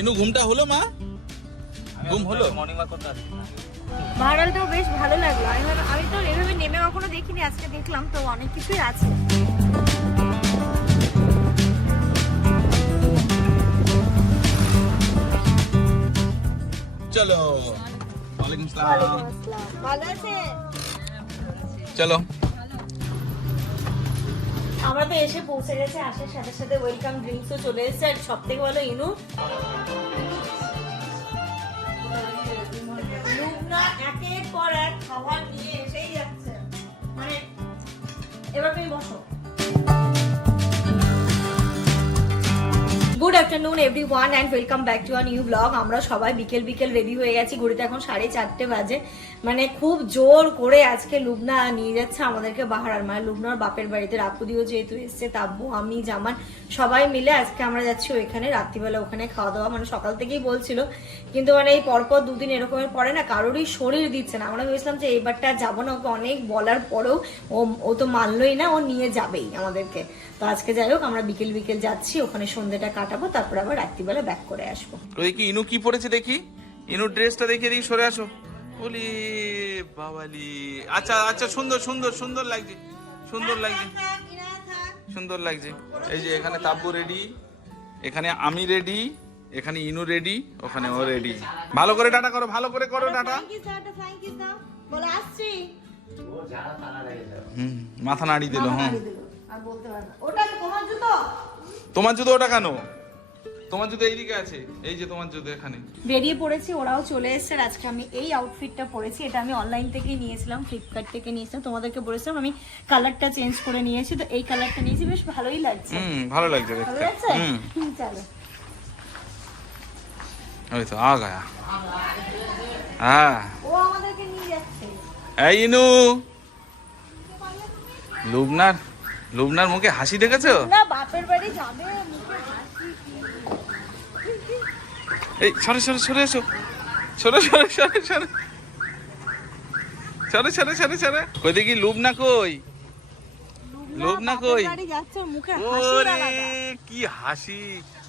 ইনু ঘুমটা হলো মা? ঘুম হলো? মর্নিং ওয়াক করতে আসি ভাড়ালটাও বেশ ভালো লাগল। আমি আমি তো এভাবে নেমে কখনো দেখিনি আজকে দেখলাম তো অনেক কিছুই আছে। চলো। ওয়ালাইকুম আসসালাম ভালো আছে চলো। আমরা তো এসে পৌঁছে গেছি, আসার সাথে সাথে ওয়েলকাম ড্রিঙ্কসও চলে এসেছে, আর সব থেকে ভালো ইনু। লুবনা একের পর এক খাবার নিয়ে এসেই যাচ্ছে। মানে এবার তুমি বসো। Afternoon everyone and welcome back to a new blog আমরা সবাই বিকেল বিকেল রেডি হয়ে গেছি। ঘড়িতে এখন সাড়ে চারটে বাজে। মানে খুব জোর করে আজকে লুবনা নিয়ে যাচ্ছে আমাদেরকে বাহারার। মানে লুবনার বাপের বাড়িতে রাকুদিও যেহেতু এসছে তাব্বু আমি, জামান, সবাই মিলে আজকে আমরা যাচ্ছি ওইখানে রাত্রিবেলা ওখানে খাওয়া দাওয়া। মানে সকাল থেকেই বলছিল। কিন্তু মানে এই পরপর দুদিন এরকমের পরে না কারোরই শরীর দিচ্ছে না। আমরা ভেবেছিলাম যে এইবারটা যাব না, ওকে অনেক বলার পরেও ও তো মানলোই না, ও নিয়ে যাবেই আমাদেরকে। তো আজকে যাই হোক আমরা বিকেল বিকেল যাচ্ছি ওখানে সন্ধ্যেটা কাটাবো তারপর আবার রাত্রিবেলা ব্যাক করে আসব। কি ইনু কি পরেছে দেখি? ইনুর ড্রেসটা দেখিয়ে দিই সরে আসো। বলি বাবালি। আচ্ছা আচ্ছা সুন্দর সুন্দর সুন্দর লাগছে। সুন্দর লাগছে। সুন্দর লাগছে। এই যে এখানে তাব্বু রেডি এখানে আমি রেডি এখানে ইনু রেডি ওখানে ও রেডি ভালো করে টাটা করো ভালো করে করো টাটা। বলে আসছি। হুম মাথা নাড়ি দিল হ্যাঁ আর বলতে পারবে ওটা তোমার জুতো? তোমার জুতো ওটা কেন? তোমার জুতো এইদিকে আছে। এই যে তোমার জুতো এখানে। বেরিয়ে পড়েছি ওরাও চলে এসেছে। আজকে আমি এই আউটফিটটা পরেছি। এটা আমি অনলাইন থেকেই নিয়েছিলাম ফ্লিপকার্ট থেকে নিয়েছিলাম। তোমাদেরকে বলেছিলাম আমি কালারটা চেঞ্জ করে নিয়েছি। তো এই কালারটা নিয়েছি বেশ ভালোই লাগছে। হুম ভালো লাগছে ভালো দেখতে লাগছে? হুম। হুম, চলো। ওই তো আ গায়া। হ্যাঁ। ও আমাদেরকে নিয়ে যাচ্ছে। এই ইনু। লুবনার। লুবনার মুখে হাসি দেখেছ? না বাপের বাড়ি যাবে মুখে হাসি এই সরে সরে সরে এসো। সরে সরে সরে সরে। সরে সরে সরে সরে। কই দেখি লুবনা কই? লুবনা বাপের কই? ওর কি হাসি।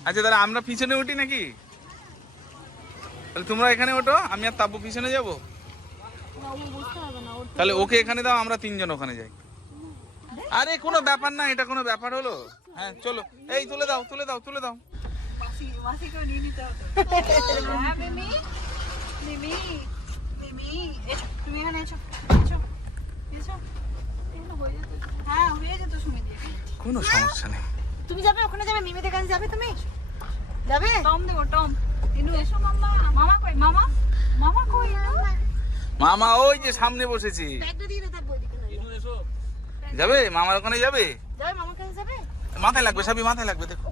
আচ্ছা তাহলে আমরা পিছনে উঠি নাকি? তাহলে তোমরা এখানে ওঠো আমি আর তাব্বু পিছনে যাব। না, না তাহলে ওকে এখানে দাও আমরা তিনজন ওখানে যাই। আরে কোনো ব্যাপার না এটা কোনো ব্যাপার হলো। হ্যাঁ চলো। এই তুলে দাও তুলে দাও তুলে দাও। কোনো সমস্যা নেই। তুমি যাবে ওখানে যাবে মিমিদের কাছে যাবে তুমি? যাবে? টম দেখো টম। ইনু এসো মামা। ওই যে সামনে বসেছি। ব্যাগটা দিয়ে দে তার বইদিকে নইলে। যাবে? মামার ওখানে যাবে? যাবে মামার কাছে যাবে। মাথায় লাগবে সবই মাথায় লাগবে দেখো।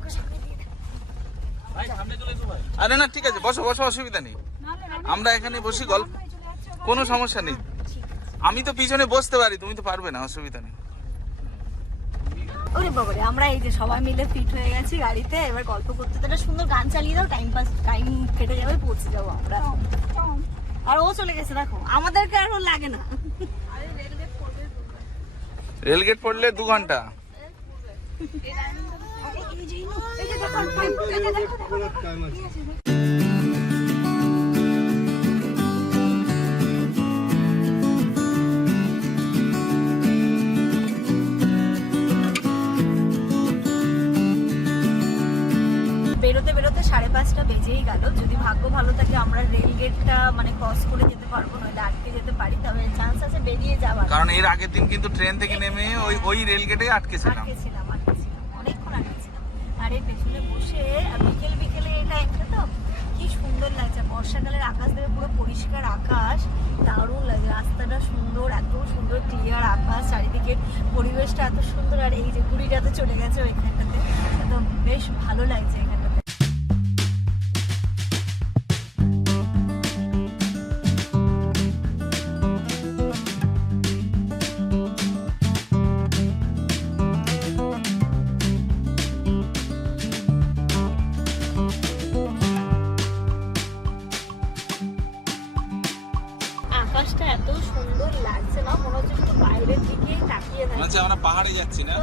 আরে না ঠিক আছে বসো বসো অসুবিধা নেই। আমরা এখানে বসি গল্প কোনো সমস্যা নেই। আমি তো পিছনে বসতে পারি তুমি তো পারবে না অসুবিধা নেই। ওরে বাবারে আমরা এই যে সবাই মিলে ফিট হয়ে গেছি গাড়িতে এবার গল্প করতে তো একটা সুন্দর গান চালিয়ে দাও টাইম পাস টাইম কেটে যাবে পৌঁছে যাব আমরা। আর ও চলে গেছে দেখো আমাদেরকে আর লাগে না। রেলগেট পড়লে দু ঘণ্টা। এই যে দেখো, এই যে দেখো, বেরোতে বেরোতে সাড়ে পাঁচটা বেজেই গেল। যদি ভাগ্য ভালো থাকে আমরা রেল গেটটা মানে ক্রস করে যেতে পারব নইলে আটকে যেতে পারি। তবে চান্স আছে বেরিয়ে যাওয়ার। কারণ এর আগের দিন কিন্তু ট্রেন থেকে নেমে ওই ওই রেলগেটে আটকেছিলাম আটকেছিলাম আটকেছিলাম অনেকক্ষণ আটকেছিলাম আর এই পেছনে বসে বিকেল বিকেলে এই টাইমটা তো কি সুন্দর লাগছে। বর্ষাকালের আকাশ দেখে পুরো পরিষ্কার আকাশ। দারুণ লাগে রাস্তাটা সুন্দর এত সুন্দর ক্লিয়ার আকাশ। চারিদিকে পরিবেশটা এত সুন্দর। আর এই যে গুড়িটাতে চলে গেছে ওইখানটাতে। তো বেশ ভালো লাগছে এখানটাতে পাহাড়ে যাচ্ছি না।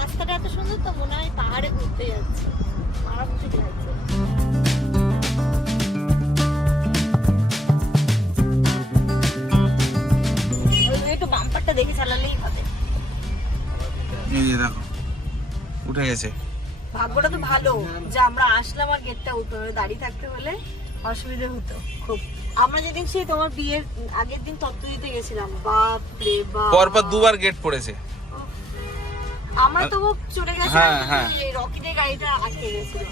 রাস্তাটা এত সুন্দর তো মনে হয় পাহাড়ে ঘুরতে যাচ্ছি। ভালো যে আমরা আসলাম আর গেটটা দাঁড়িয়ে থাকতে হলে হতো খুব। আমরা যেদিন সেই তোমার বিয়ের আগের দিন তত্ত্ব দিতে গেছিলাম। দুবার গেট পড়েছে। আমরা তো চলে গেছিলাম হ্যাঁ, হ্যাঁ। গাড়িটা আটকে গেছিল।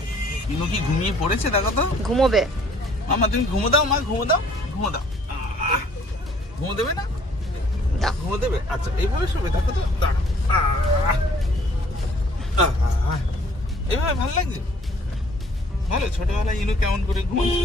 ইনু কি ঘুমিয়ে পড়েছে দেখো তো? ঘুমোবে। মামা তুমি ঘুমো দাও মা ঘুমো দাও ঘুমো দাও। আহ, ঘুমো দেবে না। ঘুমো দেবে? আচ্ছা এইভাবে শোবে দেখো তো আহ, এইভাবে ভালো লাগছে ভালো ছোটবেলায় ইনু কেমন করে ঘুমাচ্ছে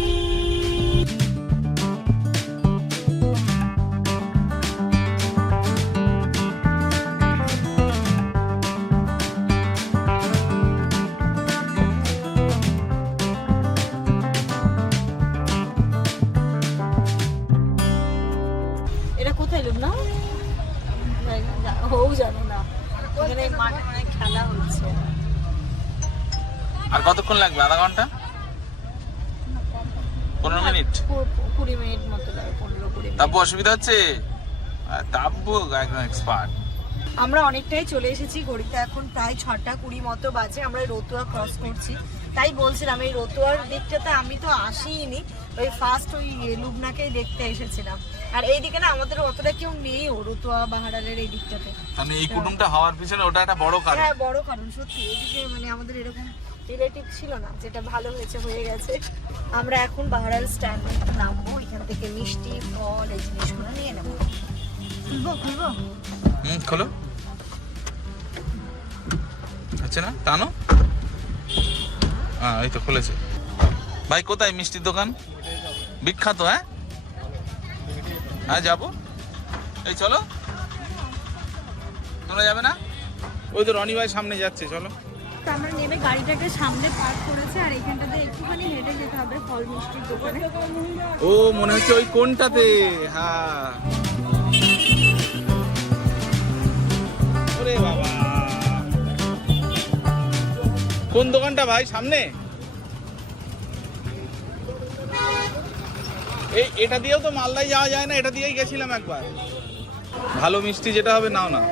কতক্ষণ লাগবে? আধা ঘণ্টা? পনেরো মিনিট? কুড়ি মিনিট মতো লাগে পনেরো কুড়ি তাব্বু অসুবিধা হচ্ছে? তাব্বু একদম এক্সপার্ট আমরা অনেকটাই চলে এসেছি ঘড়িতে এখন প্রায় ছটা কুড়ি মতো বাজে আমরা রতুয়া ক্রস করছি। তাই বলছিলাম এই রতুয়ার দিকটাতে আমি তো আসিনি ওই ফার্স্ট ওই লুবনাকেই দেখতে এসেছিলাম। আর এই দিকে না আমাদের অতটা কেউ নেই ও রতুয়া বাহারালের এই দিকটাতে। মানে এই কুটুমটা হওয়ার পিছনে ওটা একটা বড় কারণ। হ্যাঁ বড় কারণ সত্যি। এদিকে মানে আমাদের এরকম রিলেটিভ ছিল না, যেটা ভালো হয়েছে, হয়ে গেছে। আমরা এখন বাহারাল স্ট্যান্ড নামবো, এখান থেকে মিষ্টি, ফল, এই জিনিসগুলো নিয়ে নেব। খুলবো খুলবো? হুম, খোলো। আচ্ছা না? টানো। হ্যাঁ এই তো খুলেছে। ভাই, কোথায় মিষ্টির দোকান? বিখ্যাত হ্যাঁ? হ্যাঁ যাব। এই, চলো। তোমরা যাবে না? ওই তো রনি ভাই সামনে যাচ্ছে, চলো। তো আমরা নেমে গাড়িটাকে সামনে পার্ক করেছে আর এখানটাতে একটুখানি হেঁটে যেতে হবে ফল মিষ্টির দোকানে। ও, মনে হচ্ছে ওই কোনটাতে? হ্যাঁ বাবা। কোন দোকানটা ভাই, সামনে? এই, এটা দিয়েও তো মালদায় যাওয়া যায় না, এটা দিয়েই গেছিলাম একবার। ভালো মিষ্টি যেটা হবে, নাও না।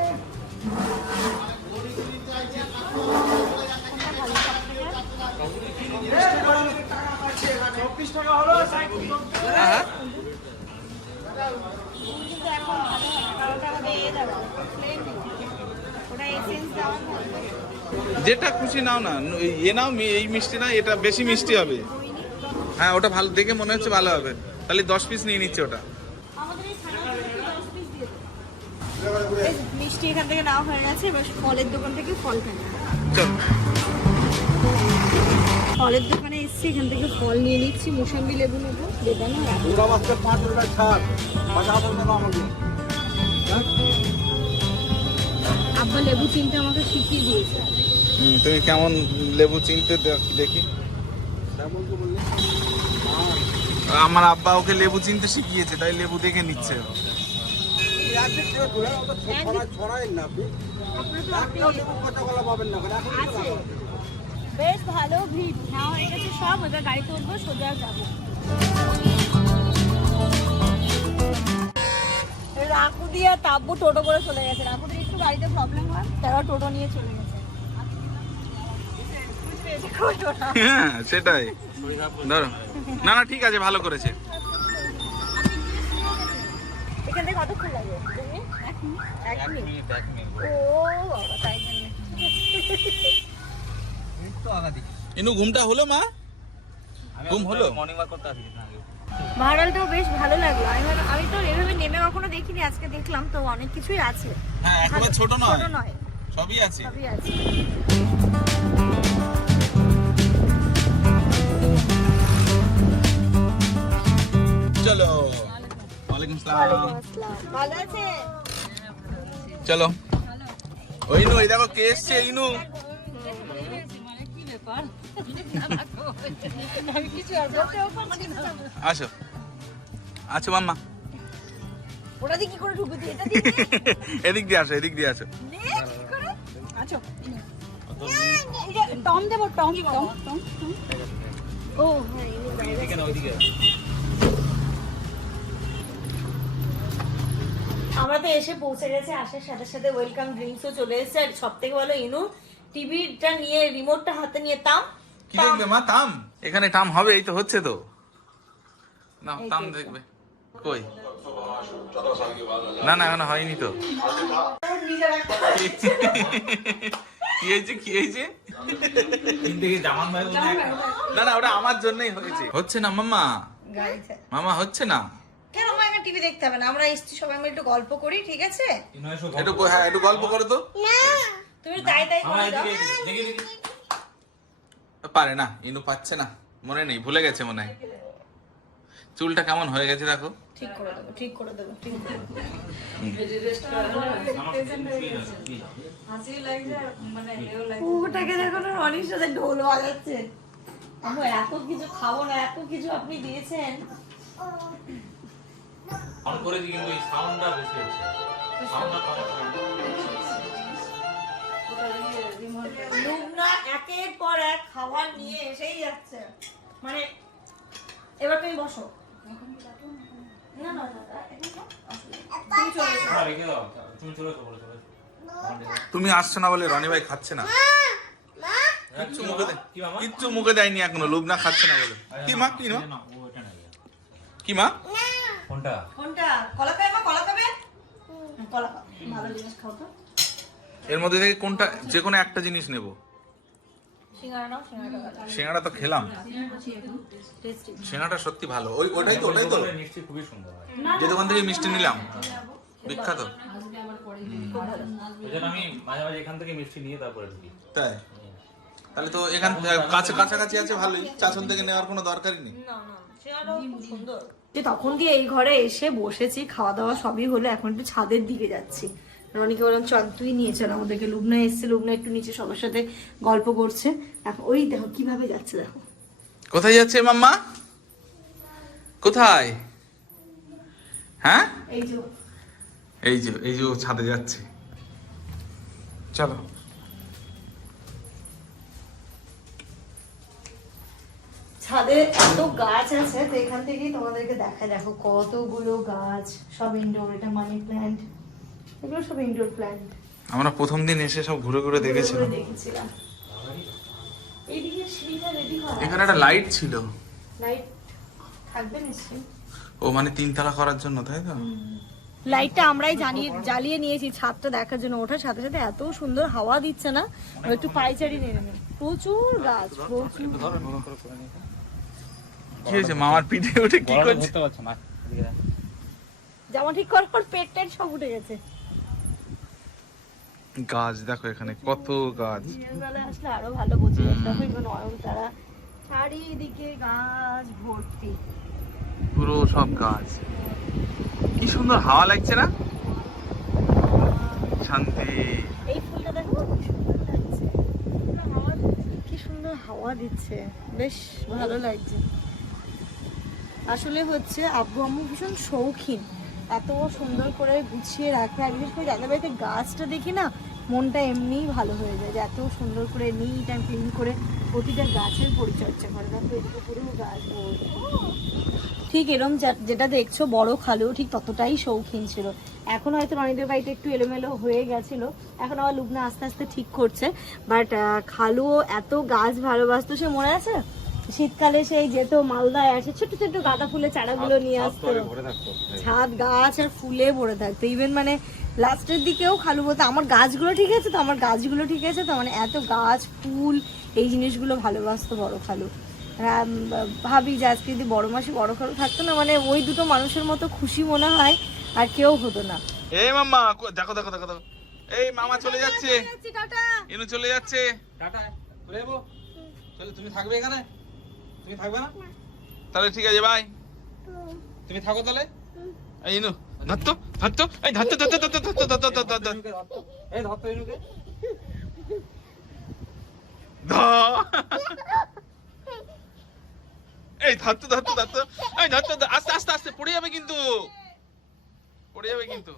Essence দেওয়া থাকবে। যেটা খুশি নাও না এ নাও এই মিষ্টি না এটা বেশি মিষ্টি হবে। হ্যাঁ ওটা ভালো দেখে মনে হচ্ছে ভালো হবে। তাহলে দশ পিস নিয়ে নিচ্ছে ওটা। মিষ্টি এখান থেকে নেওয়া হয়ে গেছে এবার ফলের দোকান থেকে ফল চল। ফলের দোকানে এসছি এখান থেকে ফল নিয়ে নিচ্ছি মোসাম্বি লেবু নেব বেদানা আব্বা লেবু চিনতে আমাকে শিখিয়ে দিয়েছে। তুমি কেমন লেবু চিনতে দেখি। আমার আব্বা ওকে লেবু চিনতে শিখিয়েছে তাই লেবু দেখে নিচ্ছে। হ্যাঁ, ছড়ায় না লেবু কথা বলা পাবেন না বেশ ভালো ভিড়। নেওয়া হয়ে গেছে সব এবার গাড়িতে উঠবো সোজা যাব। রাকু দিয়ে তাব্বু টোটো করে চলে গেছে। রাকুদের একটু গাড়িতে প্রবলেম হয় তারা টোটো নিয়ে চলে গেছে। হ্যাঁ সেটাই। ধরো। না না ঠিক আছে ভালো করেছে। এখান থেকে কতক্ষণ লাগে? এক মিনিট। ও বাবা তাই জন্য। ইনু ঘুমটা হলো মা? ঘুম হলো? ভাড়ালটাও বেশ ভালো লাগল। আমি আমি তো এভাবে নেমে কখনো দেখিনি আজকে দেখলাম তো অনেক কিছুই আছে। হ্যাঁ একেবারে ছোট নয় ছোট নয়। সবই আছে। সবই আছে। চলো। ওয়ালাইকুম আসসালাম। ভালো আছে চলো। ওই ইনু এই দেখো কে এসছে ইনু? আসো। আছো মাম্মা। ওটা দিয়ে কি করে ঢুকবে এটা দিয়ে? এদিক দিয়ে আসো এদিক দিয়ে আসো? আচ্ছা টম দেবো টম টম টম। ও হ্যাঁ আমরা তো এসে পৌঁছে গেছে আসার সাথে সাথে ওয়েলকাম ড্রিঙ্কসও চলে এসেছে আর সব থেকে ভালো ইনু টিভিটা নিয়ে রিমোটটা হাতে নিয়ে তাম কি দেখবে মা? তাম। এখানে টাম হবে এই তো হচ্ছে তো। না তাম দেখবে। কই? না না এখনও হয়নি তো। কি হয়েছে কি হয়েছে? না না ওটা আমার জন্যই হয়েছে। হচ্ছে না মামা মামা হচ্ছে না? কেন আমার এখানে টিভি দেখতে হবে না? আমরা এসছি সবাই মিলে একটু গল্প করি ঠিক আছে? একটু হ্যাঁ একটু গল্প করো তো। তুমি তাই তাই পারে না ইনু পাচ্ছে না মনে নেই ভুলে গেছে মনে হয়। চুলটা কেমন হয়ে গেছে দেখো। ঠিক করে দেবো ঠিক করে দেবো ঠিক করে দেবো। ওটাকে সাথে ঢোল বাজাচ্ছে। আমার এত কিছু খাব না এত কিছু আপনি দিয়েছেন। অন করে দিই কিন্তু সাউন্ডটা বেশি হচ্ছে। সাউন্ডটা কমাতে লুবনা একের পর এক খাবার নিয়ে এসেই যাচ্ছে। মানে এবার তুমি বসো। না না না, না, তুমি আসছো না বলে রনি ভাই খাচ্ছে না। কিচ্ছু মুখে দে- কি মামা? কিচ্ছু মুখে দেয়নি এখনও লুবনা খাচ্ছে না বলে। কি মা কি না কি মা? কোনটা? কোনটা? কলা খাবে মা কলা খাবে? কলা ভালো জিনিস খাও তো। এর মধ্যে থেকে কোনটা যে কোনো একটা জিনিস নেব। সিঙ্গাড়া তো খেলাম। সিঙ্গাড়া সত্যি ভালো। ওই ওটাই তো ওটাই তো। মিষ্টি খুবই সুন্দর যে দোকান থেকে মিষ্টি নিলাম। বিখ্যাত। আমি মাঝে মাঝে এখান থেকে মিষ্টি নিয়ে তারপরে ঢুকি তাই? তাহলে তো এখান কাছে কাছাকাছি আছে ভালোই। চাচল থেকে নেওয়ার কোনো দরকারই নেই। যে তখন দিয়ে এই ঘরে এসে বসেছি খাওয়া দাওয়া সবই হলো এখন একটু ছাদের দিকে যাচ্ছি। রনিকে বললাম চল তুই নিয়ে চল আমাদেরকে। লুবনা এসছে লুবনা একটু নিচে সবার সাথে গল্প করছে। এখন ওই দেখো কীভাবে যাচ্ছে দেখো। কোথায় যাচ্ছে মাম্মা? কোথায়? হ্যাঁ? এই যে এই যে এই যে ও ছাদে যাচ্ছে। চলো। ছাদে এত গাছ আছে তো এখান থেকেই তোমাদেরকে দেখা দেখো কতগুলো গাছ সব ইনডোর এটা মানি প্ল্যান্ট এগুলো সব ইনডোর প্ল্যান্ট আমরা প্রথম দিন এসে সব ঘুরে ঘুরে দেখেছিলাম। দেখেছিলাম। এইদিকে সিঁড়িটা রেডি এখানে একটা লাইট ছিল। লাইট থাকবে নিশ্চয়ই। ও মানে তিনতলা করার জন্য তাই তো? লাইটটা আমরাই জানিয়ে জ্বালিয়ে নিয়েছি ছাদটা দেখার জন্য। ওঠার সাথে সাথে এত সুন্দর হাওয়া দিচ্ছে না। একটু পাইচারি নিয়ে নেবে। প্রচুর গাছ প্রচুর। কি হয়েছে? মামার পিঠে উঠে কি করছে। যেমন ঠিক করার পর পেট টেট সব উঠে গেছে। গাছ দেখো এখানে কত গাছ। আসলে আরও ভালো বোঝা চারিদিকে গাছ ভর্তি। পুরো সব গাছ। কি সুন্দর হাওয়া লাগছে না? শান্তি। এই ফুলটা দেখো কি সুন্দর লাগছে। কি সুন্দর হাওয়া দিচ্ছে। বেশ ভালো লাগছে। আসলে হচ্ছে আব্বু আম্মু ভীষণ শৌখিন। এত সুন্দর করে গুছিয়ে রাখে। আর বিশেষ করে যাদের বাড়িতে গাছটা দেখি না মনটা এমনিই ভালো হয়ে যায় যে এত সুন্দর করে নিট অ্যান্ড ক্লিন করে প্রতিটা গাছের পরিচর্যা করে। দেখো এদিকে পুরো গাছ ঠিক এরম যেটা দেখছ, বড় খালেও ঠিক ততটাই শৌখিন ছিল। এখন হয়তো রনিদের বাড়িতে একটু এলোমেলো হয়ে গেছিল। এখন আবার লুবনা আস্তে আস্তে ঠিক করছে। বাট খালুও এত গাছ ভালোবাসতো, সে মনে আছে? শীতকালে সেই যেত মালদায় আসে ছোট ছোট গাঁদা ফুলের চারাগুলো নিয়ে আসতো। ছাদ গাছ আর ফুলে ভরে থাকতো। ইভেন মানে লাস্টের দিকেও খালু বলতো আমার গাছগুলো ঠিক আছে তো আমার গাছগুলো ঠিক আছে তো। মানে এত গাছ ফুল এই জিনিসগুলো ভালোবাসতো বড় খালু। ভাবি যে আজকে যদি বড় মাসে বড় খালু থাকতো না মানে ওই দুটো মানুষের মতো খুশি মনে হয় আর কেউ হতো না। এই মাম্মা দেখো দেখো দেখো দেখো। এই মামা চলে যাচ্ছে। ইনু চলে যাচ্ছে। টাটা চলে যাব চলে তুমি থাকবে এখানে? তুমি থাকবে না তাহলে ঠিক আছে বাই তুমি থাকো তাহলে এই ইনু ধরতো ধরতো এই ধরতো ধরতো ধরতো ধরতো ধরতো ধরতো ধরতো ইনুকে ধরতো। এই ধরতো ইনুকে ধর। এই ধরতো ধরতো ধরতো এই ধরতো ধর- আস্তে আস্তে আস্তে পড়ে যাবে কিন্তু পড়ে যাবে কিন্তু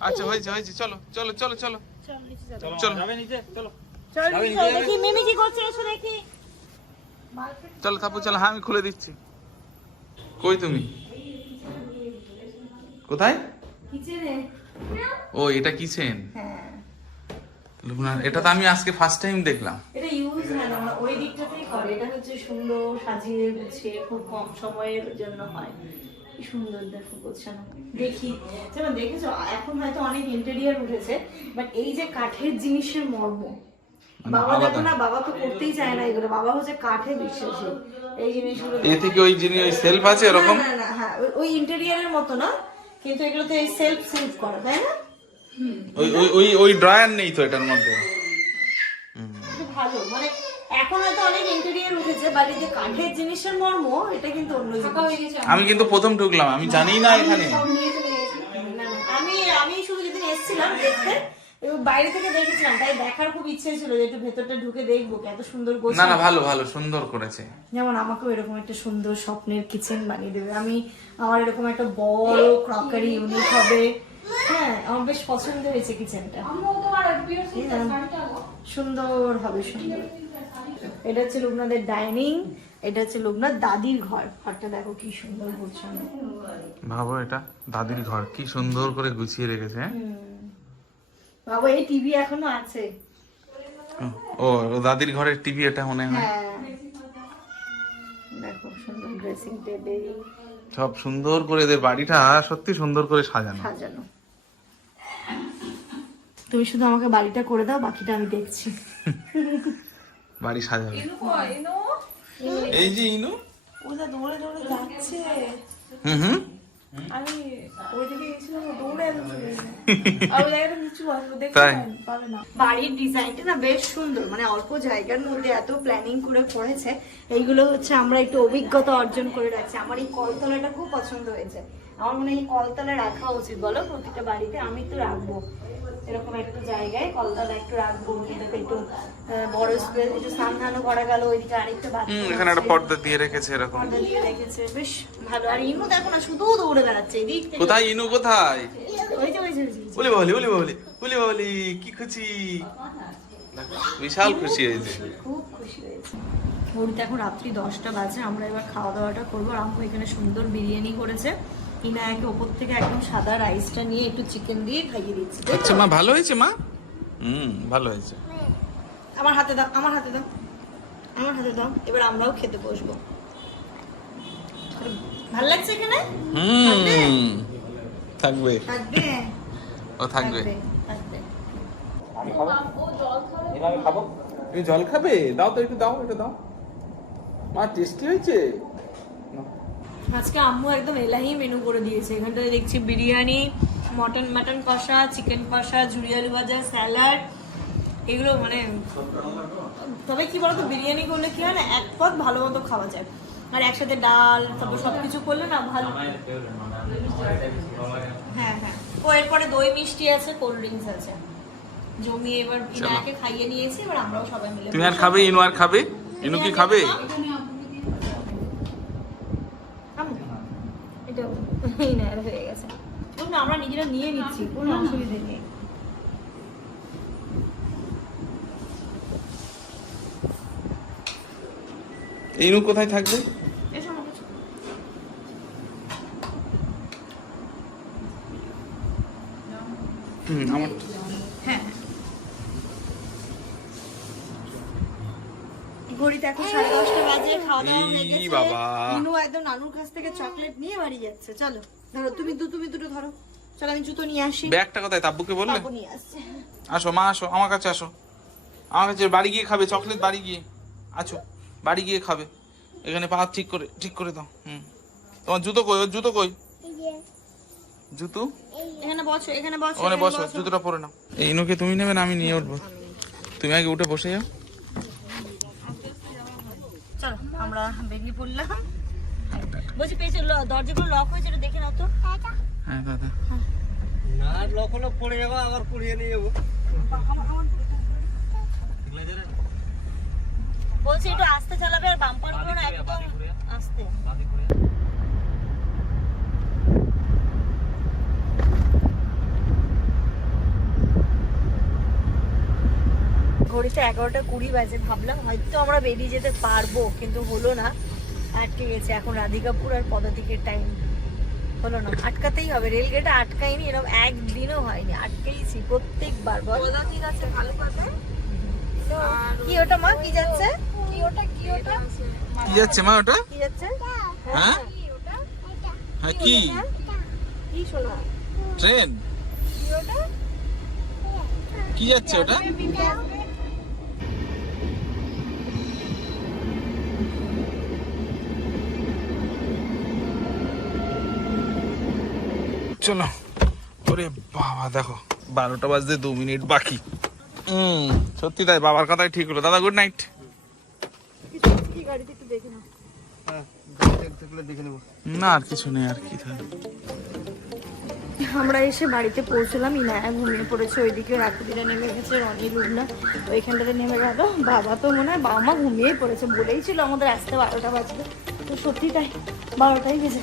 আচ্ছা হয়েছে হয়েছে চলো চলো চলো চলো চলো চলো। যাবে নিচে চলো চল যাবে চল, নিচে দেখি মিমি কি করছে এসো দেখি চলো থাপু, চলো হ্যাঁ আমি খুলে দিচ্ছি। কই তুমি? কোথায়? ও, এটা কিচেন? এটা তো আমি আজকে ফার্স্ট টাইম দেখলাম। এটা ইউজ হয় না ওই দিকটাতেই করে। এটা হচ্ছে সুন্দর সাজিয়ে গুছিয়ে খুব কম সময়ের জন্য হয়। সুন্দর দেখো, গোছানো। দেখি। যেমন দেখেছ, এখন হয়তো অনেক ইন্টেরিয়ার উঠেছে বাট এই যে কাঠের জিনিসের মর্ম বাবা দেখো না বাবা তো করতেই চায় না এগুলো। বাবা হচ্ছে কাঠে বিশ্বাসী এই জিনিসগুলো এ থেকে ওই জিনিস ওই সেলফ আছে এরকম? না, না, না, হ্যাঁ, ওই- ওই মতো না কিন্তু এগুলোতে এই সেলফ সেলফ করা তাই না? ওই ওই ওই ওই ড্রয়ার নেই তো এটার মধ্যে? খুব ভালো। মানে এখন হয়তো অনেক ইন্টেরিয়ার উঠেছে বাট এই যে কাঠের জিনিসের মর্ম এটা কিন্তু অন্য আমি কিন্তু প্রথম ঢুকলাম আমি জানি না এখানে। আমি আমি শুধু যেদিন এসেছিলাম দেখতে এবং বাইরে থেকে দেখেছিলাম তাই দেখার খুব ইচ্ছে ছিল যে একটু ভেতরটা ঢুকে দেখব কত সুন্দর না না ভালো ভালো সুন্দর করেছে। যেমন আমাকেও এরকম একটা সুন্দর স্বপ্নের কিচেন বানিয়ে দেবে। আমি আমার এরকম একটা বড় ক্রকারি ইউনিট হবে। হ্যাঁ আমার বেশ পছন্দ হয়েছে কিচেনটা সুন্দর হবে সুন্দর। এটা হচ্ছে লুবনাদের ডাইনিং এটা হচ্ছে লুবনার দাদির ঘর। ঘরটা দেখো কি সুন্দর গোছানো। ভাবো এটা দাদির ঘর কি সুন্দর করে গুছিয়ে রেখেছে হ্যাঁ? বাবা এই টিভি এখনও আছে। ও ও দাদির ঘরের টিভি এটা মনে হয়। হ্যাঁ। দেখো সুন্দর ড্রেসিং টেবিল সব সুন্দর করে এদের বাড়িটা সত্যি সুন্দর করে সাজানো। সাজানো। তুমি শুধু আমাকে বাড়িটা করে দাও বাকিটা আমি দেখছি। বাড়ি সাজাবে। এই যে ইনু। ওটা দৌড়ে দৌড়ে যাচ্ছে। হুম হুম। আমি ওই দিকে গেছিলাম দৌড়ে এলো চলে আর ওই জায়গাটা নিচু আসব দেখতে পাবে না বাড়ির ডিজাইনটা না বেশ সুন্দর মানে অল্প জায়গার মধ্যে এত প্ল্যানিং করে করেছে। এইগুলো হচ্ছে আমরা একটু অভিজ্ঞতা অর্জন করে রাখছি। আমার এই কলতলাটা খুব পছন্দ হয়েছে। আমার মনে হয় এই কলতলা রাখা উচিত বলো? প্রতিটা বাড়িতে আমি তো রাখব। এরকম একটা জায়গায় কলতলা একটু রাখব এটাতে একটু বড় স্পেস একটু সামধানো করা গেল ওইদিকে আরেকটা বাথরুম এখানে একটা পর্দা দিয়ে রেখেছে এরকম। পর্দা দিয়ে রেখেছে বেশ ভালো। আর ইমু দেখো না শুধু দৌড়ে বেড়াচ্ছে এদিক থেকে কোথায় ইনু কোথায়? ওই যে ওই যে যে, ওই যে। বলি বলি বলি কি খুশি? বিশাল খুশি হয়েছে। খুব খুশি হয়েছে। ঘড়িতে এখন রাত্রি দশটা বাজে আমরা এবার খাওয়া দাওয়াটা করব। আর আম্মু এখানে সুন্দর বিরিয়ানি করেছে। ইনায়াকে ওপর থেকে একদম সাদা রাইসটা নিয়ে একটু চিকেন দিয়ে খাইয়ে দিচ্ছি। আচ্ছা মা ভালো হয়েছে মা? হুম ভালো হয়েছে। আমার হাতে দাও আমার হাতে দাও আমার হাতে দাও এবার আমরাও খেতে বসবো। ভালো লাগছে এখানে? হুম থাকবে। থাকবে? ও থাকবে। থাকবে আমি খাব এভাবে খাব? তুমি জল খাবে? দাও তো একটু দাও একটু দাও। মা টেস্টি হয়েছে। আজকে আম্মু একদম এলাহি মেনু করে দিয়েছে। এখানটায় দেখছি বিরিয়ানি মটন মাটন কষা চিকেন কষা ঝুড়ি আলু ভাজা স্যালাড এগুলো মানে তবে কি বলতো বিরিয়ানি করলে কি হয় না এক পদ ভালো মতো খাওয়া যায়। আর একসাথে ডাল তারপর সবকিছু করলে না ভালো। হ্যাঁ হ্যাঁ। ও এরপরে দই মিষ্টি আছে কোল্ড ড্রিঙ্কস আছে। জমিয়ে এবার ইনাকে খাইয়ে নিয়েছি এবার আমরাও সবাই মিলে তুমি আর খাবে ইনু আর খাবে? ইনু কি খাবে আম্মু, এটা এই না এটা হয়ে গেছে। বলুন আমরা নিজেরা নিয়ে নিচ্ছি। কোনো অসুবিধা নেই। ইনু কোথায় থাকবে এসো আমার কাছে। হুম আমার হ্যাঁ ঘড়িতে এখন সাড়ে দশটা বাজে খাওয়া দাওয়া হয়ে এই গেছে বাবা। ইনু একদম নানুর কাছ থেকে চকলেট নিয়ে বাড়ি যাচ্ছে চলো। ধরো তুমি দু তুমি দুটো ধরো। চলো আমি জুতো নিয়ে আসি। ব্যাগটা কোথায়? তাব্বুকে বললে? বাবু নিয়ে আসছে। আসো মা আসো আমার কাছে আসো। আমার কাছে বাড়ি গিয়ে খাবে চকলেট বাড়ি গিয়ে। আছো বাড়ি গিয়ে খাবে। এখানে পা ঠিক করে ঠিক করে দাও হুম। তোমার জুতো কই? ওর জুতো কই? জুতো? এখানে বসো এখানে বসো ওখানে বসো। জুতোটা পরে নাও। এই ইনুকে তুমি নেবে না আমি নিয়ে উঠবো। তুমি আগে উঠে বসে যাও। চলো আমরা বেরিয়ে পড়লাম। বলছি পেয়েছে দরজাগুলো লক হয়েছে এটা দেখে নাও তো। হ্যাঁ দাদা। না লক হলো পড়ে যাব আবার কুড়িয়ে নিয়ে যাব। বলছি একটু আস্তে চালাবে আর বাম্পারগুলো না একদম আস্তে। ঘড়িতে এগারোটা কুড়ি বাজে ভাবলাম হয়তো আমরা বেরিয়ে যেতে পারব কিন্তু হলো না। আটকে গেছে। এখন রাধিকাপুর আর পদাতিকের টাইম হলো না। আটকাতেই হবে। রেল গেটে আটকাইনি এরকম একদিনও হয়নি। আটকেইছি প্রত্যেকবার বল। পদাতিক আছে ভালো পাবে কি ওটা মা? কি যাচ্ছে? কি ওটা কি ওটা? কি যাচ্ছে মা ওটা? কি যাচ্ছে? হ্যাঁ কি ওটা? হ্যাঁ কি কি? শোনা? ট্রেন? কি ওটা? কি যাচ্ছে ওটা? চলো। ওরে বাবা, দেখো। বারোটা বাজতে দু মিনিট বাকি। হুম সত্যি তাই, বাবার কথাই ঠিক হলো। দাদা গুড নাইট না, আর কিছু নেই, আর কি আমরা এসে বাড়িতে পৌঁছলাম, ইনায়া ঘুমিয়ে পড়েছে ওইদিকে রাকুদিরা নেমে গেছে রনি লুবনা ওইখানটাতে নেমে গেল। বাবা তো মনে হয়, বাবা মা ঘুমিয়েই পড়েছে, বলেই ছিল আমাদের আসতে বারোটা বাজবে। তো সত্যি তাই, বারোটাই গেল।